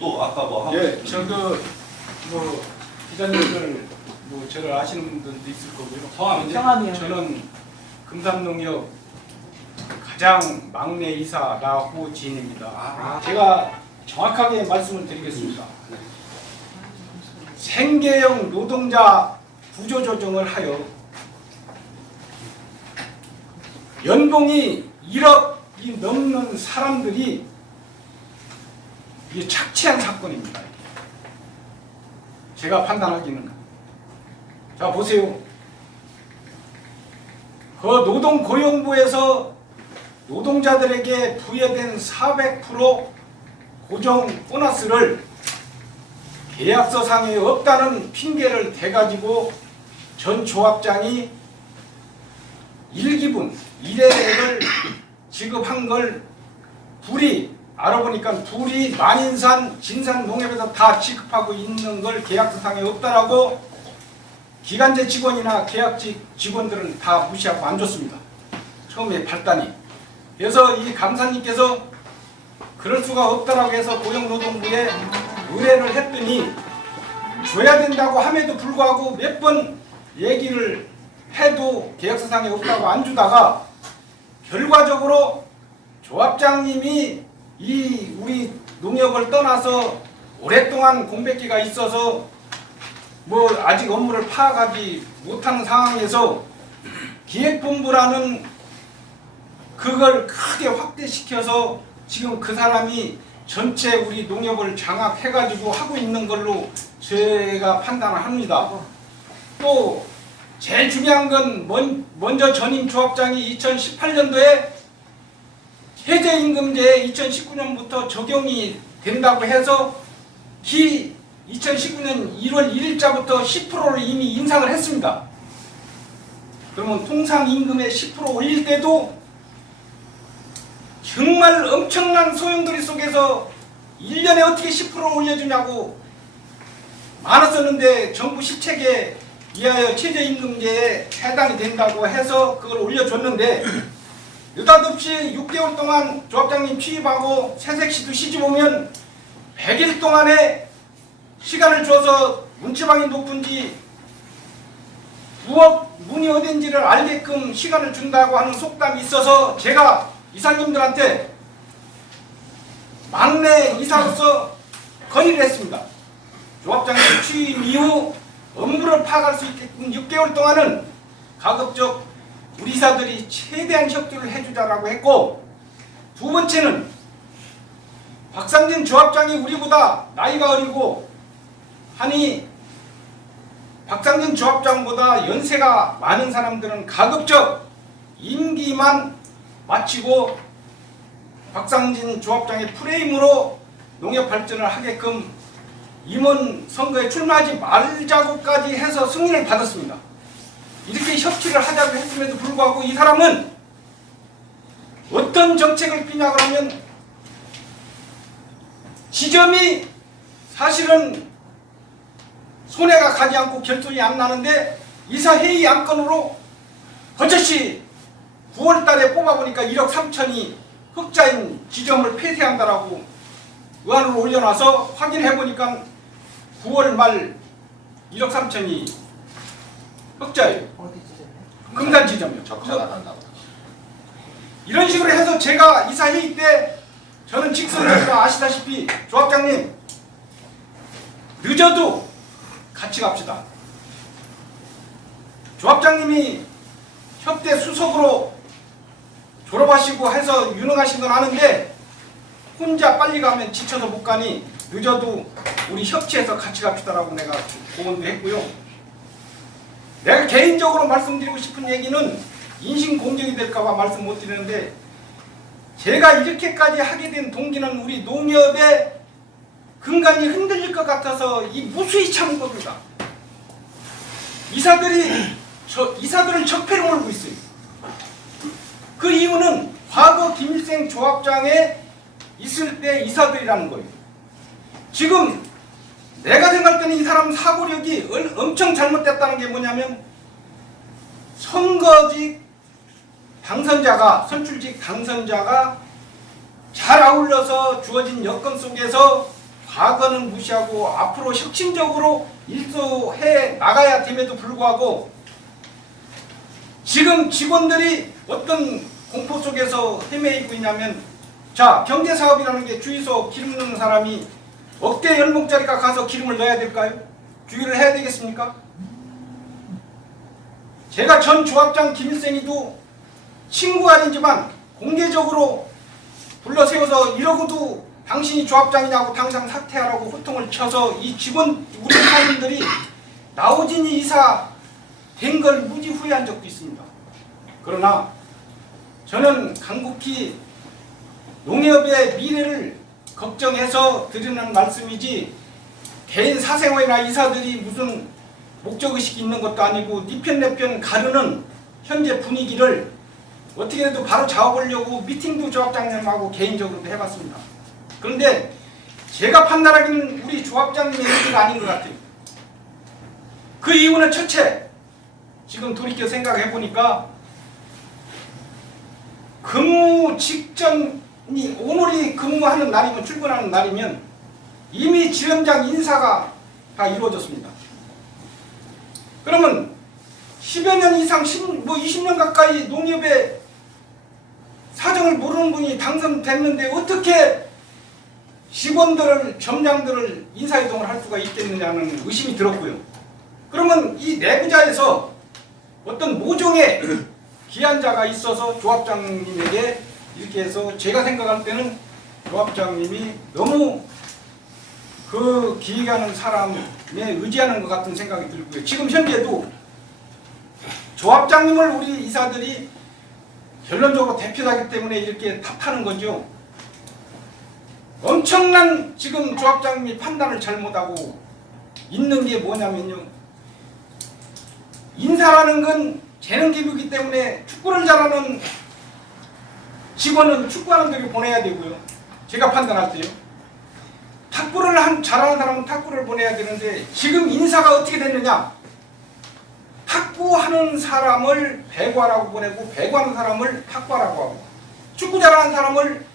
또 아까 뭐 하고 예, 뭐 기자님들 뭐 저를 아시는 분들도 있을 거고요. 성함이요? 저는 금산농협 가장 막내 이사 나호진입니다. 제가 정확하게 말씀을 드리겠습니다. 생계형 노동자 구조조정을 하여 연봉이 1억이 넘는 사람들이 이게 착취한 사건입니다. 제가 판단하기는. 자, 보세요. 그 노동고용부에서 노동자들에게 부여된 400% 고정 보너스를 계약서상에 없다는 핑계를 대가지고 전 조합장이 1기분 1회를 지급한 걸 둘이 알아보니까 둘이 만인산 진산농협에서 다 지급하고 있는 걸 계약서상에 없다라고 기간제 직원이나 계약직 직원들은 다 무시하고 안 줬습니다. 처음에 발단이. 그래서 이 감사님께서 그럴 수가 없다라고 해서 고용노동부에 의뢰를 했더니 줘야 된다고 함에도 불구하고 몇 번 얘기를 해도 계약서상에 없다고 안 주다가 결과적으로 조합장님이 이 우리 농협을 떠나서 오랫동안 공백기가 있어서 뭐 아직 업무를 파악하지 못하는 상황에서 기획본부라는 그걸 크게 확대시켜서 지금 그 사람이 전체 우리 농협을 장악해가지고 하고 있는 걸로 제가 판단을 합니다. 또 제일 중요한 건 먼저 전임 조합장이 2018년도에 해제임금제 2019년부터 적용이 된다고 해서 2019년 1월 1일자부터 10%를 이미 인상을 했습니다. 그러면 통상임금의 10% 올릴 때도 정말 엄청난 소용돌이 속에서 1년에 어떻게 10% 올려주냐고 많았었는데 정부 실책에 의하여 최저임금제에 해당이 된다고 해서 그걸 올려줬는데 느닷없이 6개월 동안 조합장님 취임하고 새색시도 시집 오면 100일 동안에 시간을 줘서 문체방이 높은지 부업 문이 어딘지를 알게끔 시간을 준다고 하는 속담이 있어서 제가 이사님들한테 막내 이사로서 건의를 했습니다. 조합장님 취임 이후 업무를 파악할 수 있게끔 6개월 동안은 가급적 우리 이사들이 최대한 협조를 해주자라고 했고, 두 번째는 박상진 조합장이 우리보다 나이가 어리고 하니 박상진 조합장보다 연세가 많은 사람들은 가급적 임기만 마치고 박상진 조합장의 프레임으로 농협 발전을 하게끔 임원 선거에 출마하지 말자고까지 해서 승인을 받았습니다. 이렇게 협치를 하자고 했음에도 불구하고 이 사람은 어떤 정책을 피냐 그러면 지점이 사실은 손해가 가지 않고 결손이 안 나는데 이사회의 안건으로 버젓이 9월 달에 뽑아보니까 1억 3천이 흑자인 지점을 폐쇄한다라고 의안을 올려놔서 확인해보니까 9월 말 1억 3천이 흑자예요. 어디 지점이요? 금산 지점이요. 적자가 난다고. 이런 식으로 해서 제가 이사회의 때 저는 직선적으로 아시다시피 조합장님 늦어도 같이 갑시다. 조합장님이 협대 수석으로 졸업하시고 해서 유능하신 건 아는데 혼자 빨리 가면 지쳐서 못 가니 늦어도 우리 협치해서 같이 갑시다라고 내가 조언도 했고요. 내가 개인적으로 말씀드리고 싶은 얘기는 인신공격이 될까봐 말씀 못 드리는데, 제가 이렇게까지 하게 된 동기는 우리 농협의 근간이 흔들릴 것 같아서 이 무수히 참은 겁니다. 이사들은 적폐를 몰고 있어요. 그 이유는 과거 김일생 조합장에 있을 때 이사들이라는 거예요. 지금 내가 생각할 때는 이 사람 사고력이 엄청 잘못됐다는 게 뭐냐면, 선거직 당선자가, 선출직 당선자가 잘 아울러서 주어진 여건 속에서 과거는 무시하고 앞으로 혁신적으로 일소해 나가야 됨에도 불구하고 지금 직원들이 어떤 공포 속에서 헤매이고 있냐면, 자, 경제사업이라는 게 주유소 기름 넣는 사람이 억대 연봉짜리가 가서 기름을 넣어야 될까요? 주의를 해야 되겠습니까? 제가 전 조합장 김일생이도 친구가 아니지만 공개적으로 불러세워서 이러고도 당신이 조합장이냐고 당장 사퇴하라고 호통을 쳐서 이 직원 우리 사람들이 나오진이 이사 된 걸 무지 후회한 적도 있습니다. 그러나 저는 간곡히 농협의 미래를 걱정해서 드리는 말씀이지, 개인 사생활이나 이사들이 무슨 목적의식이 있는 것도 아니고 니 편 내 편 가르는 현재 분위기를 어떻게 해도 바로 잡아보려고 미팅도 조합장님하고 개인적으로도 해봤습니다. 그런데 제가 판단하기는 우리 조합장님의 의지가 아닌 것 같아요. 그 이유는 첫째, 지금 돌이켜 생각해보니까 근무 직전이 오늘이 근무하는 날이면, 출근하는 날이면 이미 지점장 인사가 다 이루어졌습니다. 그러면 10여 년 이상, 20년 가까이 농협의 사정을 모르는 분이 당선됐는데 어떻게 직원들을, 점장들을 인사이동을 할 수가 있겠느냐는 의심이 들었고요. 그러면 이 내부자에서 어떤 모종의 기한자가 있어서 조합장님에게 이렇게 해서, 제가 생각할 때는 조합장님이 너무 그 기획하는 사람에 의지하는 것 같은 생각이 들고요. 지금 현재도 조합장님을 우리 이사들이 결론적으로 대표하기 때문에 이렇게 탓하는 거죠. 엄청난 지금 조합장님이 판단을 잘못하고 있는 게 뭐냐면요, 인사라는 건 재능 기부이기 때문에 축구를 잘하는 직원은 축구하는 데를 보내야 되고요. 제가 판단할 때요. 탁구를 잘하는 사람은 탁구를 보내야 되는데 지금 인사가 어떻게 됐느냐? 탁구하는 사람을 배구하라고 보내고 배구하는 사람을 탁구하라고 하고 축구 잘하는 사람을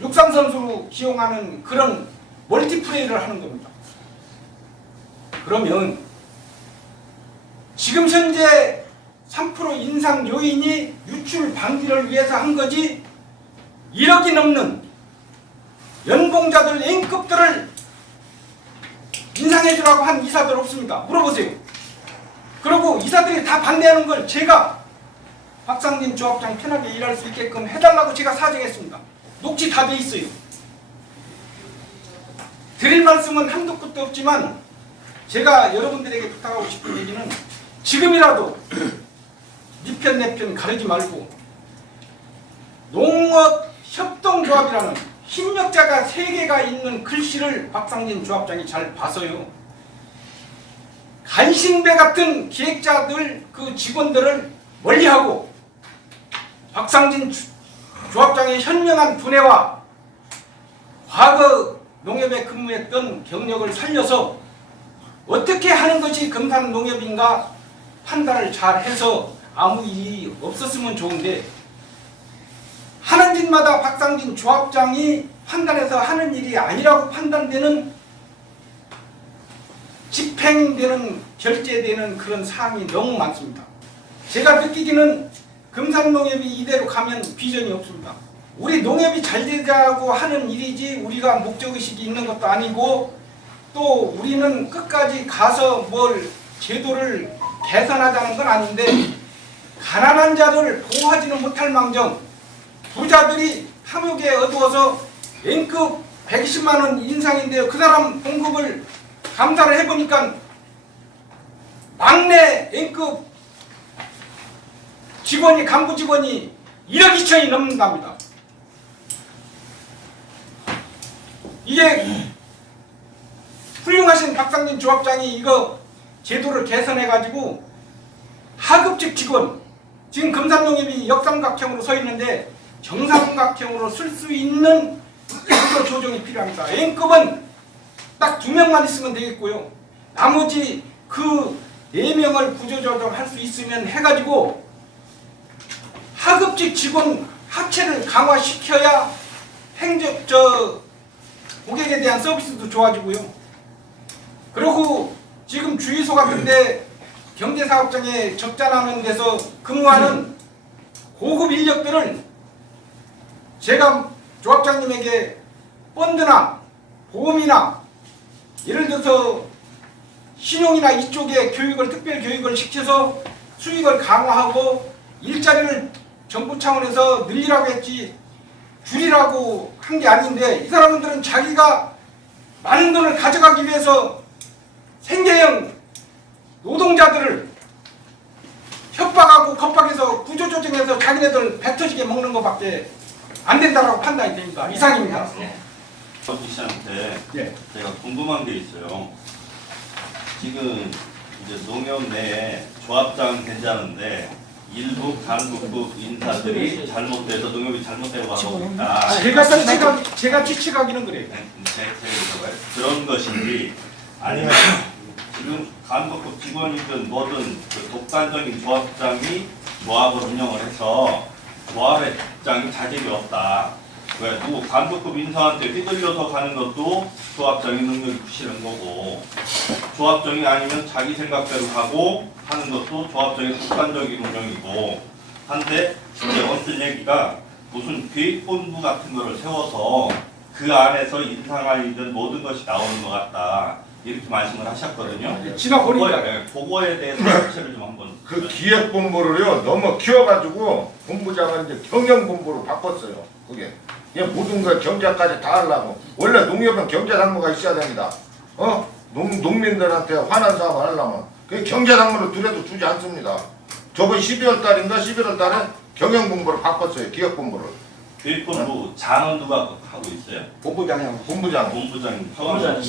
육상선수로 기용하는 그런 멀티플레이를 하는 겁니다. 그러면 지금 현재 3% 인상 요인이 유출 방지를 위해서 한 거지, 1억이 넘는 연봉자들, N급들을 인상해주라고 한 이사들 없습니다. 물어보세요. 그리고 이사들이 다 반대하는 걸 제가 박상진 조합장 편하게 일할 수 있게끔 해달라고 제가 사정했습니다. 녹취 다 돼 있어요. 드릴 말씀은 한도 끝도 없지만 제가 여러분들에게 부탁하고 싶은 얘기는, 지금이라도 니 편 내 편 가르지 말고 농업협동조합이라는 협력자가 3개가 있는 글씨를 박상진 조합장이 잘 봐서요, 간신배 같은 기획자들, 그 직원들을 멀리하고 박상진 조합장의 현명한 두뇌와 과거 농협에 근무했던 경력을 살려서 어떻게 하는 것이 금산 농협인가 판단을 잘 해서 아무 일이 없었으면 좋은데, 하는 짓마다 박상진 조합장이 판단해서 하는 일이 아니라고 판단되는, 집행되는, 결제되는 그런 사항이 너무 많습니다. 제가 느끼기는 금산농협이 이대로 가면 비전이 없습니다. 우리 농협이 잘 되자고 하는 일이지 우리가 목적의식이 있는 것도 아니고, 또 우리는 끝까지 가서 뭘 제도를 개선하자는 건 아닌데, 가난한 자를 보호하지는 못할 망정 부자들이 탐욕에 어두워서 N급 120만원 인상인데요, 그 사람 봉급을 감사를 해보니까 막내 N급 직원이, 간부 직원이 1억 2천이 넘는답니다. 이게 훌륭하신 박상진 조합장이 이거 제도를 개선해가지고 하급직 직원, 지금 금산농협이 역삼각형으로 서 있는데 정삼각형으로 쓸 수 있는 구조 조정이 필요합니다. N급은 딱 2명만 있으면 되겠고요. 나머지 그 4명을 구조 조정할 수 있으면 해가지고 하급직 직원 하체를 강화시켜야 고객에 대한 서비스도 좋아지고요. 그리고 지금 주유소 같은데 경제사업장에 적자나는 데서 근무하는 고급 인력들을 제가 조합장님에게 펀드나 보험이나 예를 들어서 신용이나 이쪽에 교육을 특별 교육을 시켜서 수익을 강화하고 일자리를 정부 차원에서 늘리라고 했지 줄이라고 한 게 아닌데 이 사람들은 자기가 많은 돈을 가져가기 위해서 생계형 노동자들을 협박하고 겁박해서 구조조정해서 자기네들 배 터지게 먹는 것밖에 안 된다라고 판단이 됩니다. 이상입니다. 박수 씨한테 예. 제가 궁금한 게 있어요. 지금 이제 농협 내에 조합장 된다는데 일부 간부급 인사들이 잘못돼서 농협이 잘못되고 가고 있다. 제가 추측하기는 그래요. 그런 것인지 아니면 지금 간부급 직원이든 뭐든 그 독단적인 조합장이 조합을 운영을 해서 조합의 입장이 자질이 없다. 왜 누구 간부급 인사한테 휘둘려서 가는 것도 조합장의 능력이 부실한 거고 조합장이 아니면 자기 생각대로 가고 하는 것도 조합장의 독단적인 운영이고 한데 이제 어떤 얘기가 무슨 계획본부 같은 거를 세워서 그 안에서 인상할 모든 것이 나오는 것 같다 이렇게 말씀을 하셨거든요. 지나 보니까 그거에 대해서 설치를 좀 한번. 그 기획본부를요 너무 키워가지고 본부장은 이제 경영본부로 바꿨어요. 그게 모든 걸 경제까지 다 하려고. 원래 농협은 경제상무가 있어야 됩니다. 농민들한테 환한 사업을 하려면 그 경제상무를 두려도 주지 않습니다. 저번 12월 달인가 11월 달에 경영본부를 바꿨어요. 기획본부를. 계획본부 장은 누가 하고 있어요? 본부장이요. 본부장. 본부장님.